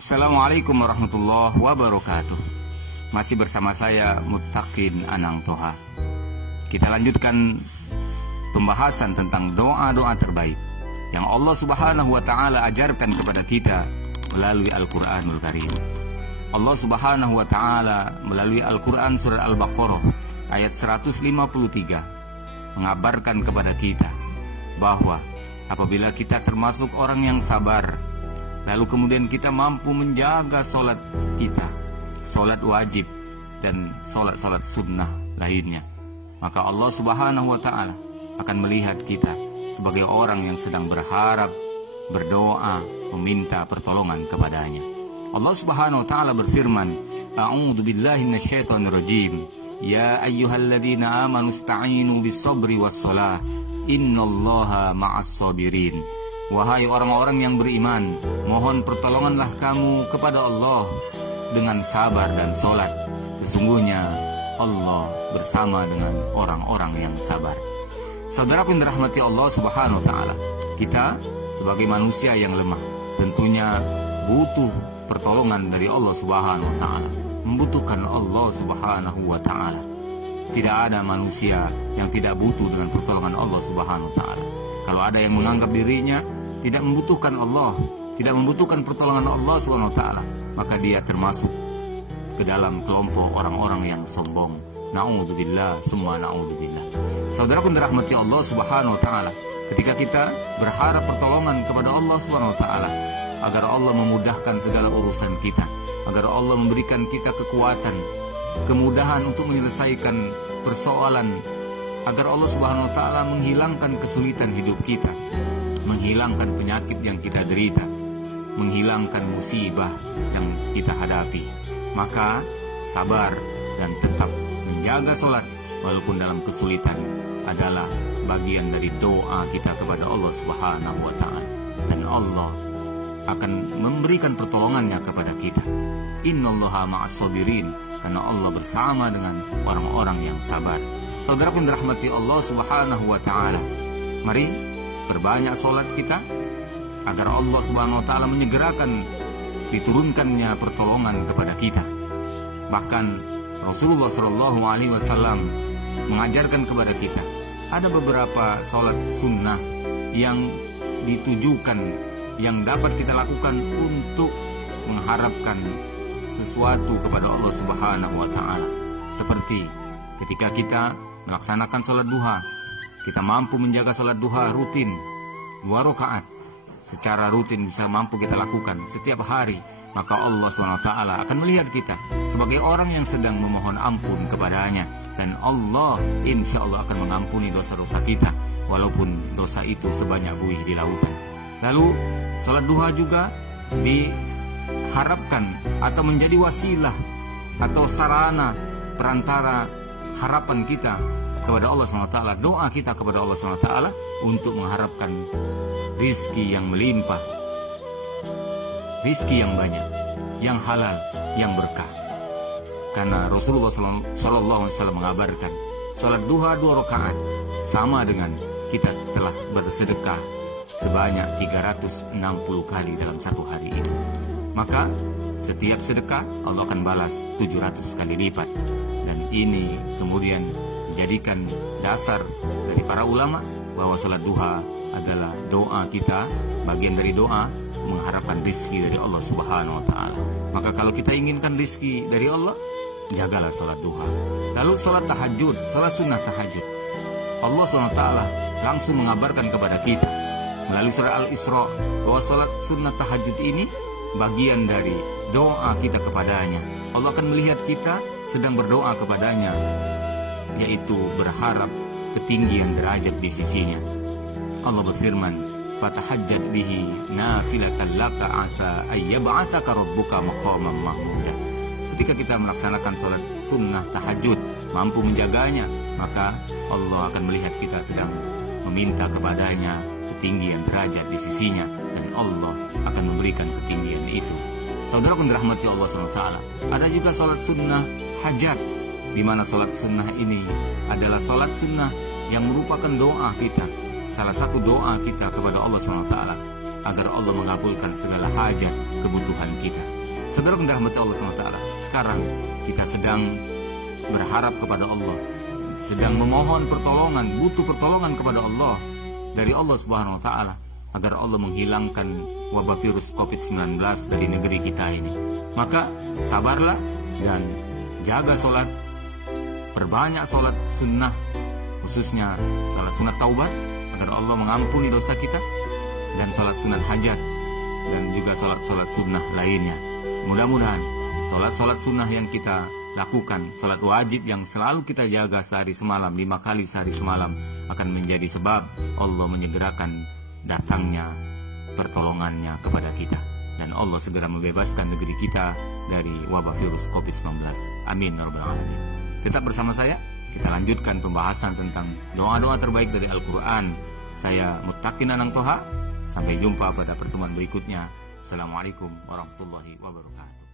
Assalamualaikum warahmatullahi wabarakatuh. Masih bersama saya Muttaqin Anang Toha. Kita lanjutkan pembahasan tentang doa-doa terbaik yang Allah Subhanahu wa taala ajarkan kepada kita melalui Al-Qur'anul Karim. Allah Subhanahu wa taala melalui Al-Qur'an surah Al-Baqarah ayat 153 mengabarkan kepada kita bahwa apabila kita termasuk orang yang sabar, lalu kemudian kita mampu menjaga sholat kita, sholat wajib dan sholat sunnah lainnya, maka Allah Subhanahu wa ta'ala akan melihat kita sebagai orang yang sedang berharap, berdoa, meminta pertolongan kepadanya. Allah Subhanahu wa ta'ala berfirman, A'udzu billahi minasyaitonir rajim. Ya ayyuhalladzina amanu ista'inu bis-sabri was-shalah. Innallaha ma'as sabirin. Wahai orang-orang yang beriman, mohon pertolonganlah kamu kepada Allah dengan sabar dan sholat. Sesungguhnya Allah bersama dengan orang-orang yang sabar. Saudara yang dirahmati Allah Subhanahu wa ta'ala, kita sebagai manusia yang lemah tentunya butuh pertolongan dari Allah Subhanahu wa ta'ala, membutuhkan Allah Subhanahu wa ta'ala. Tidak ada manusia yang tidak butuh dengan pertolongan Allah Subhanahu wa ta'ala. Kalau ada yang menganggap dirinya tidak membutuhkan Allah, tidak membutuhkan pertolongan Allah Subhanahu wa ta'ala, maka dia termasuk ke dalam kelompok orang-orang yang sombong. Na'udzubillah, semua na'udzubillah. Saudara pun dirahmati Allah Subhanahu wa ta'ala, ketika kita berharap pertolongan kepada Allah Subhanahu wa ta'ala agar Allah memudahkan segala urusan kita, agar Allah memberikan kita kekuatan, kemudahan untuk menyelesaikan persoalan, agar Allah Subhanahu wa ta'ala menghilangkan kesulitan hidup kita, menghilangkan penyakit yang kita derita, menghilangkan musibah yang kita hadapi, maka sabar dan tetap menjaga sholat walaupun dalam kesulitan adalah bagian dari doa kita kepada Allah Subhanahu wa ta'ala, dan Allah akan memberikan pertolongannya kepada kita. Innallaha ma'as sabirin, karena Allah bersama dengan orang-orang yang sabar. Saudara yang dirahmati Allah Subhanahu wa ta'ala, mari perbanyak sholat kita agar Allah Subhanahu wa ta'ala menyegerakan diturunkannya pertolongan kepada kita. Bahkan Rasulullah SAW mengajarkan kepada kita ada beberapa sholat sunnah yang ditujukan, yang dapat kita lakukan untuk mengharapkan sesuatu kepada Allah Subhanahu wa ta'ala. Seperti ketika kita melaksanakan sholat duha, kita mampu menjaga sholat duha rutin 2 rakaat secara rutin bisa mampu kita lakukan setiap hari, maka Allah SWT akan melihat kita sebagai orang yang sedang memohon ampun kepadanya, dan Allah insya Allah akan mengampuni dosa-dosa kita walaupun dosa itu sebanyak buih di lautan. Lalu sholat duha juga diharapkan atau menjadi wasilah atau sarana perantara harapan kita kepada Allah SWT, doa kita kepada Allah SWT untuk mengharapkan rizki yang melimpah, rizki yang banyak, yang halal, yang berkah. Karena Rasulullah SAW mengabarkan sholat duha 2 rakaat sama dengan kita telah bersedekah sebanyak 360 kali dalam satu hari itu. Maka setiap sedekah Allah akan balas 700 kali lipat. Dan ini kemudian dijadikan dasar dari para ulama bahwa sholat duha adalah doa kita, bagian dari doa mengharapkan rizki dari Allah Subhanahu wa ta'ala. Maka kalau kita inginkan rizki dari Allah, jagalah sholat duha. Lalu sholat tahajud, sholat sunnah tahajud, Allah SWT langsung mengabarkan kepada kita melalui surah Al-Isra bahwa sholat sunnah tahajud ini bagian dari doa kita kepadanya. Allah akan melihat kita sedang berdoa kepadanya, yaitu berharap ketinggian derajat di sisinya. Allah berfirman, fatahajjad bihi nafilatan laka asa ayyab'atsaka rabbuka maqaman mahmuda. Ketika kita melaksanakan sholat sunnah tahajud, mampu menjaganya, maka Allah akan melihat kita sedang meminta kepadanya ketinggian derajat di sisinya, dan Allah akan memberikan ketinggian itu. Saudara pun dirahmati Allah SWT, ada juga sholat sunnah hajat, di mana sholat sunnah ini adalah sholat sunnah yang merupakan doa kita, salah satu doa kita kepada Allah SWT agar Allah mengabulkan segala hajat kebutuhan kita. Saudara yang dirahmati Allah SWT, sekarang kita sedang berharap kepada Allah, sedang memohon pertolongan, butuh pertolongan kepada Allah dari Allah Subhanahu wa taala agar Allah menghilangkan wabah virus COVID-19 dari negeri kita ini. Maka sabarlah dan jaga sholat, perbanyak sholat sunnah, khususnya sholat sunat taubat agar Allah mengampuni dosa kita, dan sholat sunat hajat, dan juga sholat sunnah lainnya. Mudah-mudahan sholat sunnah yang kita lakukan, sholat wajib yang selalu kita jaga sehari semalam, 5 kali sehari semalam, akan menjadi sebab Allah menyegerakan datangnya pertolongannya kepada kita, dan Allah segera membebaskan negeri kita dari wabah virus COVID-19. Amin ya rabbal alamin. Tetap bersama saya, kita lanjutkan pembahasan tentang doa-doa terbaik dari Al-Quran. Saya Muttaqin Anang Toha. Sampai jumpa pada pertemuan berikutnya. Assalamualaikum warahmatullahi wabarakatuh.